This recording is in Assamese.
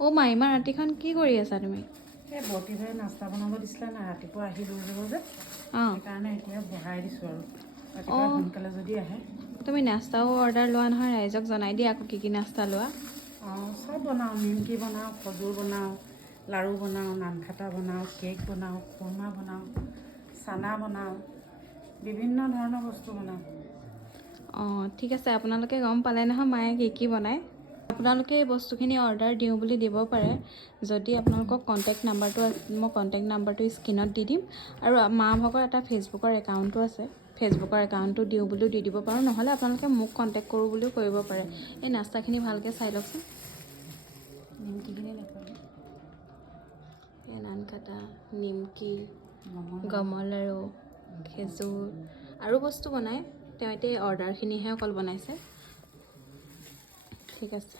অ' মা ইমান ৰাতিখন কি কৰি আছা তুমি? এই বৰতিভাই নাস্তা বনাব দিছিলে না, ৰাতিপুৱা আহি লৈ যাব যে অঁ সেইকাৰণে এতিয়া বহাই দিছোঁ আৰু ৰাতিপুৱা অঁ সোনকালে যদি আহে। তুমি নাস্তাও অৰ্ডাৰ লোৱা নহয়, ৰাইজক জনাই দিয়া আকৌ কি নাস্তা লোৱা। অঁ চব বনাওঁ, নিমকি বনাওঁ, খজুৰ বনাওঁ, লাড়ু বনাওঁ, নানখাটা বনাওঁ, কেক বনাওঁ, খুৰমা বনাওঁ, চানা বনাওঁ, বিভিন্ন ধৰণৰ বস্তু বনাওঁ। অঁ ঠিক আছে, আপোনালোকে গম পালে নহয় মায়ে কি কি বনায়। আপোনালোকে এই বস্তুখিনি অৰ্ডাৰ দিওঁ বুলি দিব পাৰে। যদি আপোনালোকক কণ্টেক্ট নাম্বাৰটো মই কণ্টেক্ট নাম্বাৰটো স্ক্ৰীণত দি দিম, আৰু মা ভাগৰ এটা ফেচবুকৰ একাউণ্টো আছে, ফেচবুকৰ একাউণ্টটো দিওঁ বুলিও দি দিব পাৰোঁ, নহ'লে আপোনালোকে মোক কণ্টেক্ট কৰোঁ বুলিও কৰিব পাৰে। এই নাস্তাখিনি ভালকৈ চাই লওকচোন। নিমকিখিনি দেখুৱাবি। এই নানকাটা, নিমকি, গমৰ গমৰ লাড়ু, খেজুৰ আৰু বস্তু বনায়। তেওঁ এতিয়া অৰ্ডাৰখিনিহে অকল বনাইছে। ঠিক আছে।